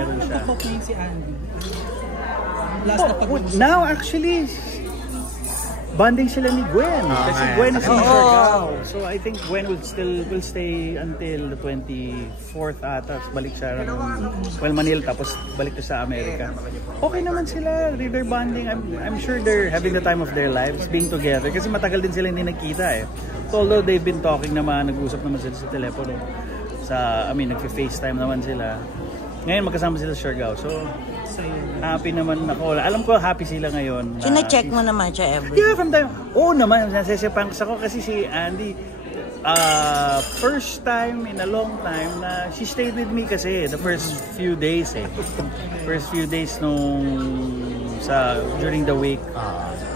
meron siya. Nagpo-play si Andy. Last na pag-uusap. Now, actually, bonding sila ni Gwen. Kasi Gwen is in Siargao. So I think Gwen will stay until the 24th ata. Balik siya ng Manila tapos balik to sa Amerika. Okay naman sila. They're bonding. I'm sure they're having the time of their lives being together. Kasi matagal din sila hindi nagkita eh. So although they've been talking naman, nag-usap naman sila sa telepono. Nag-FaceTime naman sila. Ngayon magkasama sila sa Siargao. So happy naman ako. Alam ko happy sila ngayon. Sina-check mo naman siya every Yeah, from time. Oo naman, nasisipangs ako kasi si Andy first time in a long time na she stayed with me kasi the first few days First few days during the week.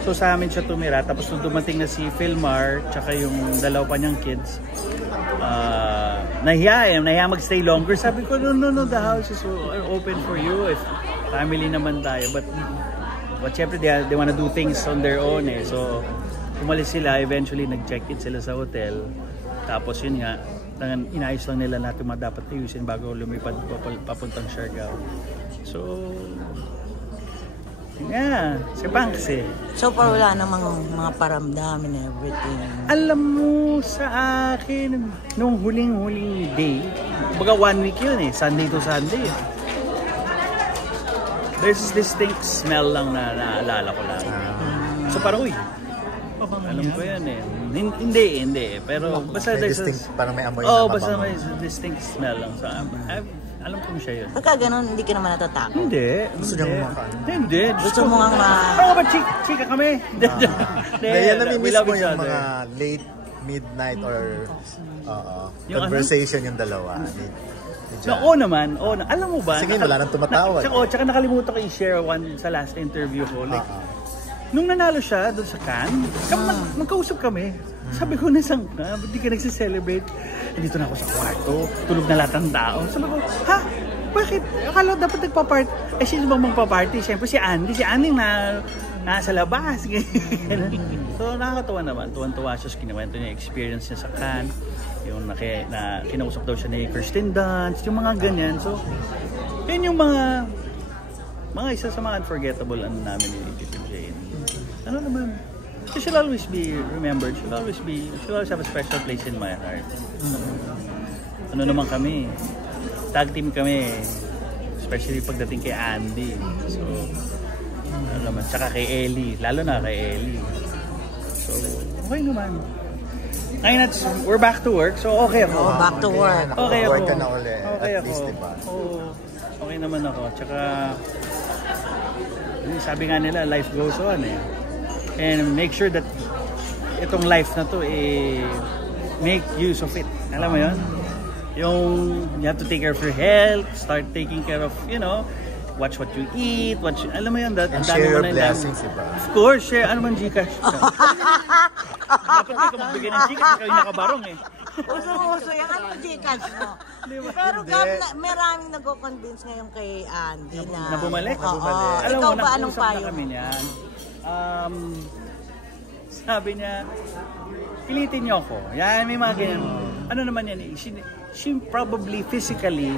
So sa amin siya tumira tapos nung dumating na si Philmar tsaka yung dalawa pa niyang kids. Nahiya magstay longer. Sabi ko, no, the house is open for you if family naman tayo. But syempre they wanna do things on their own eh. So umalis sila, eventually nag-check-in sila sa hotel. Tapos yun nga, inayos lang nila natin dapat ayusin bago lumipad papuntang Siargao. So yeah, si Banks eh. So far wala namang mga paramdam and everything. Alam mo sa akin, nung huling day, baga 1 week yun eh, Sunday to Sunday. There's this distinct smell lang na naalala ko lang. So parang alam ko yun eh. Hindi. Pero basta there's parang may amoy na basta may distinct smell lang. So alam ko siya yun. Pagka ganun, hindi ka naman natatakot? Hindi. Gusto niya kumakain? Hindi. Gusto mo nga Ano ba, chika kami? Yan namimiss mo yung mga late midnight or conversation yung dalawa. Oo naman. Alam mo ba? Sige, wala nang tumatawag. Tsaka nakalimutan ko i-share one sa last interview ko. Like, nung nanalo siya doon sa Cannes, magkausap kami. Sabi ko, nasaan ka? Ba't di ka nagsiselebrate? Dito na ako sa kwarto. Tulog na lahat ng tao. Sabi ko, ha? Bakit? Akala dapat nagpa-party. Sino bang magpa-party? Siyempre si Andy. Si Andy nasa labas. So nakakatawa naman. Tuwan-tuwa siya. Kinuwento niya experience niya sa Cannes. Yung kinausap daw siya ni Kirsten Dunst. Yung mga ganyan. So, yun yung mga isa sa mga unforgettable namin ni Tito Jane. Ano naman? She'll always be remembered. She'll always have a special place in my heart. Ano naman kami? Tag team kami. Especially pagdating kay Andy. So, ano naman? Tsaka kay Ellie. Lalo na kay Ellie. So, okay naman. Ngayon we're back to work. So, okay ako. Back to work. Okay ako. Work ka na ulit. Okay at ako. least, diba? Okay naman ako. Tsaka, sabi nga nila, life goes on eh. And make sure that itong life na to make use of it. Alam mo yun? Yung you have to take care of your health, start taking care of, watch what you eat, alam mo yun, and share your blessings, diba? Of course, share. Ano man Gcash? Dapat hindi ka magbigay ng Gcash, ikaw yung nakabarong eh. Uso yan. Ano Gcash mo? Pero maraming nag-convince ngayon kay Andy na bumalik? Alam mo, ba anong payo? Kami niyan. Sabi niya, pilitin niyo ako. Yan, may mga ganyan. Ano naman yan eh. She probably physically,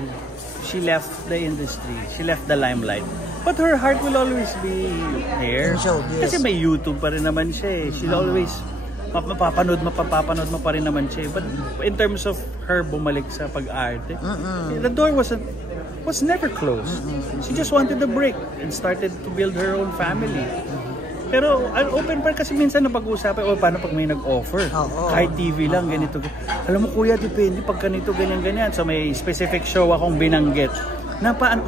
she left the industry. She left the limelight. But her heart will always be there. Kasi may YouTube pa rin naman siya eh. She'll always, mapapanood mo pa rin naman siya eh. But in terms of her bumalik sa pag-arte, the door was never closed. She just wanted a break and started to build her own family. Pero open pa kasi minsan na pag-uusapan, paano pag may nag-offer? Kahit TV lang, ganito. Alam mo kuya, depende pag ganito, ganyan. So may specific show akong binanggit. Na paano,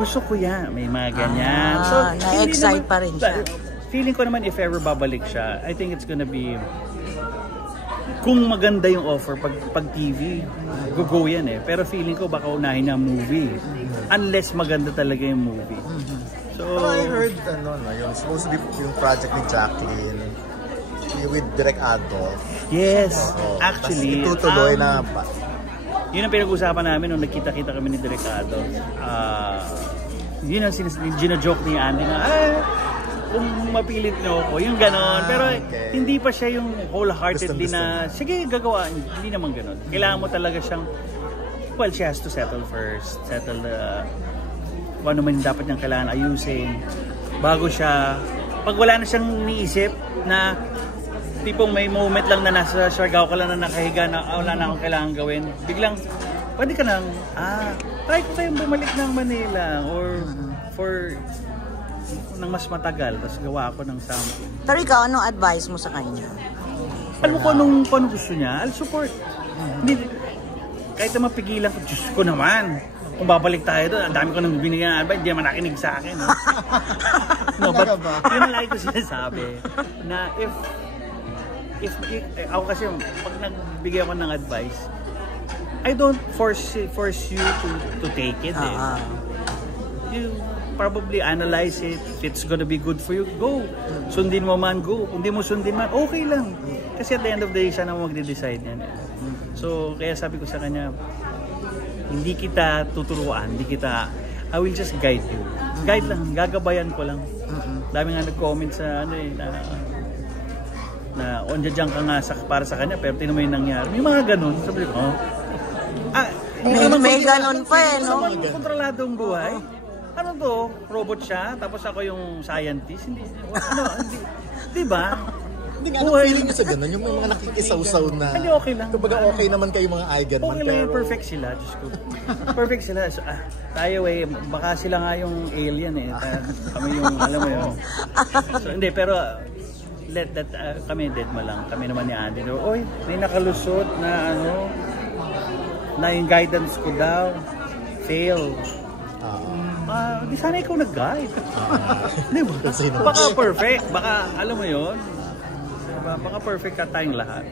gusto ko yan. May mga ganyan. So, na-excite pa rin siya. Feeling ko naman if ever babalik siya, I think it's gonna be, kung maganda yung offer, pag TV, go yan eh. Pero feeling ko baka unahin na movie. Unless maganda talaga yung movie. So, I heard, yung supposed to be yung project ni Jacqueline with Direk Adolf. Yes, actually. Itutuloy na ba? Yun ang pinag-usapan namin nung nagkita-kita kami ni Direk Adolf. Yun ang gina-joke ni Andy na, kung mapilit nyo ako, yung ganon. Pero hindi pa siya yung wholeheartedly na, sige, gagawa. Hindi naman ganon. Kailangan mo talaga siyang, well, she has to settle first. Settle kung ano man dapat niyang kailangan ayusin. Bago siya, pag wala na siyang niisip na tipong may moment lang na nasa Siargao ka lang na nakahiga na wala na akong kailangan gawin, biglang, pwede ka nang, try ko tayong bumalik ng Manila or for nang mas matagal, tapos gawa ako ng something. Pero ikaw, anong advice mo sa kanya? Alam mo kung anong gusto niya, I'll support. Hindi, kahit na mapigilan ko, Diyos ko naman, kung babalik tayo doon, ang dami ko nang binigyan ng advice, hindi naman nakinig sa akin. No, but yun ang lagi ko sinasabi, na if ako kasi, pag nagbigay ako ng advice, I don't force you to take it. You probably analyze it. If it's gonna be good for you, go. Sundin mo man, go. Kung di mo sundin man, okay lang. Kasi at the end of the day, siya na magde-decide yan. So, kaya sabi ko sa kanya, hindi kita tuturuan, I will just guide you. Guide lang, gagabayan ko lang. Dami nga nag-comment sa na ondiyan ka nga para sa kanya, pero tinan mo yung nangyari. May mga ganun. Sabi ko, may ganun pa no? Sa kontroladong buhay. Ano to? Robot siya, tapos ako yung scientist. Hindi, diba? Hindi nga, anong feeling niyo sa ganun? Yung mga nakikisawsaw na... Hindi, okay lang. Kumbaga okay naman kayo mga idol. Okay lang yung perfect sila, Diyos ko. Perfect sila. So, tayo baka sila nga yung alien kami yung, alam mo yun. So, hindi, pero kami dead ma lang. Kami naman ni Andy. Oy, may nakalusot na na yung guidance ko daw. Fail. Di sana ikaw nag-guide. Di ba? Baka perfect. Baka, alam mo yun. Baka perfect ka tayong lahat.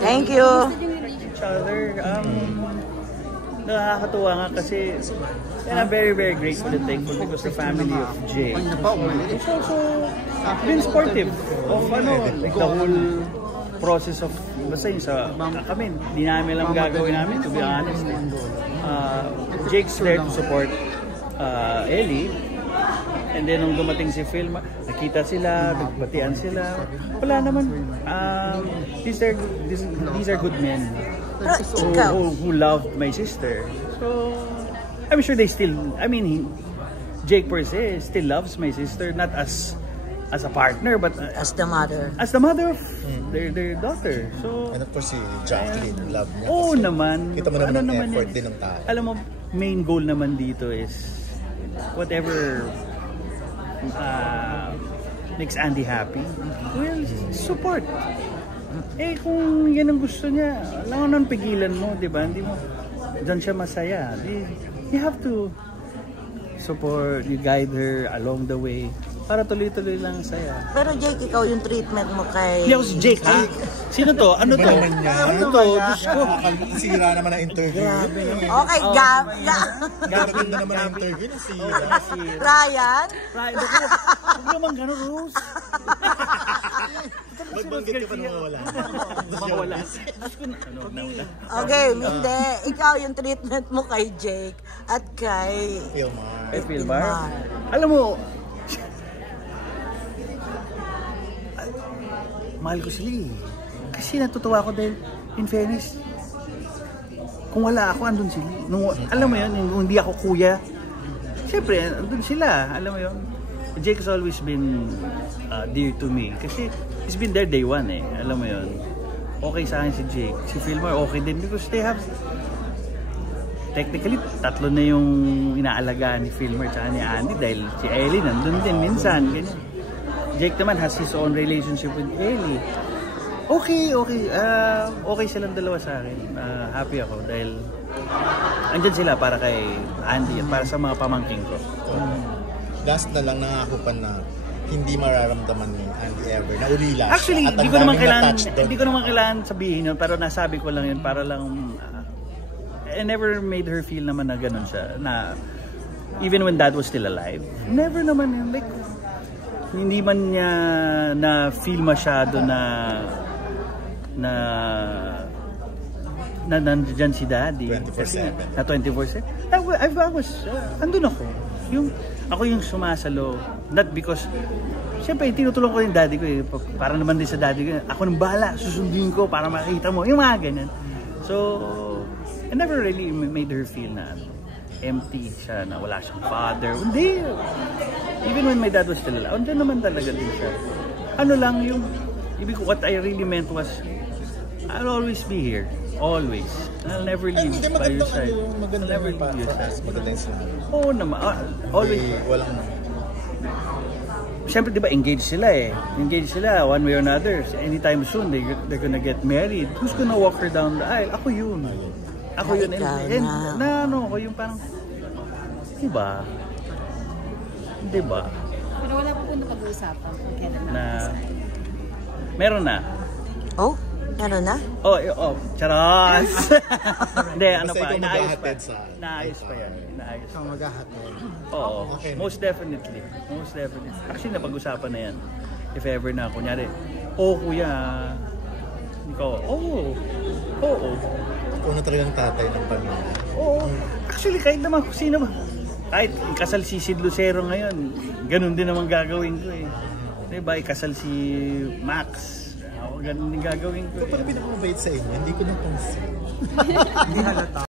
Thank you. Each other. Nakakatuwa nga kasi and I'm very, very grateful and thankful because the family of Jay is also been supportive of like the whole process of basta yun sa kami. Hindi namin alam gagawin namin, to be honest. Jake's there to support Ellie. And then nung dumating si Phil, nakita sila, nagbatian sila. Wala naman. These are good men who loved my sister. So, I'm sure they still, Jake per se still loves my sister, not as a partner, but as the mother. As the mother of their daughter. So, and of course si Jacqueline, love niya. Oo naman. Kita mo naman ang effort din ng tao. Alam mo, main goal naman dito is whatever makes Andy happy, well, support. Kung yan ang gusto niya, lang nang pigilan mo, di ba? Hindi mo, dyan siya masaya. You have to support, you guide her along the way para tuloy-tuloy lang saya. Pero Jake, ikaw yung treatment mo kay... Hindi ako si Jake, ha? Sino to? Ano to? Ano to? Diyos ko. Sira naman ang interview. Okay, Gab. Gaganda naman ang interview na si Ryan? Huwag naman gano'n, Rose. Magbanggit ka pa nung mawala. Mawala. Okay, hindi. Ikaw yung treatment mo kay Jake at kay... Philmar. Kay Philmar. Alam mo, mahal ko sila eh. Kasi natutuwa ako dahil, in fairness, kung wala ako, andun sila. Alam mo yun, kung hindi ako kuya, siyempre, andun sila. Alam mo yun. Jake has always been dear to me. Kasi, he's been there day one eh. Alam mo yun. Okay sa akin si Jake. Si Philmar, okay din because they have, technically, tatlo na yung inaalagaan ni Philmar tsaka ni Andy dahil si Ellie nandun din minsan. Ganyan. Jake naman has his own relationship with Ellie. Okay. Okay silang dalawa sa akin. Happy ako dahil andyan sila para kay Andy at para sa mga pamangking ko. Last na lang nangakupan na hindi mararamdaman ni Andy ever na ulila. Actually, hindi ko naman kailangan sabihin yun, pero nasabi ko lang yun para lang I never made her feel naman na ganun siya. Na even when Dad was still alive, never naman yun. Like, hindi man niya na feel masyado na nandiyan si Daddy 24/7 na 24/7. I was andun ako yung sumasalo, not because siyempre tinutulong ko yung Daddy ko eh, para naman din sa Daddy ko, ako nang bahala, susundin ko para makita mo yung mga ganyan. So I never really made her feel na empty siya, na wala siyang father. Hindi. Even when my dad was still alive, andyan naman talaga din siya. Ano lang yung, what I really meant was, I'll always be here. Always. I'll never leave by your side. I'll never leave your side. Maganda yung sinabi. Oo naman. Always. Walang... Siyempre, di ba, engaged sila eh. Engaged sila one way or another. Anytime soon, they're gonna get married. Who's gonna walk her down the aisle? Ako yun. Ako yun. And ako yung parang, di ba? Di ba? Pero wala po napag-uusapan kung kailan na meron na. Oh? Meron na? Oh, charas! Hindi, ano Basta pa, ikaw inaayos pa. maghahatid sa... Inaayos pa yan. Inaayos pa. Maghahatid. Oo, Okay. most definitely. Most definitely. Actually, napag-usapan na yan. If ever na, kunyari, kuya, ikaw, oo. Ikaw na talagang tatay ng pamilya. Oo. Actually, kahit naman, kung sino ba, kahit ikasal si Sid Lucero ngayon, ganun din naman gagawin ko eh. Diba, ikasal si Max. Ganun din gagawin ko. Ito pala pinakamabait sa inyo, hindi ko napansin. Hindi halata.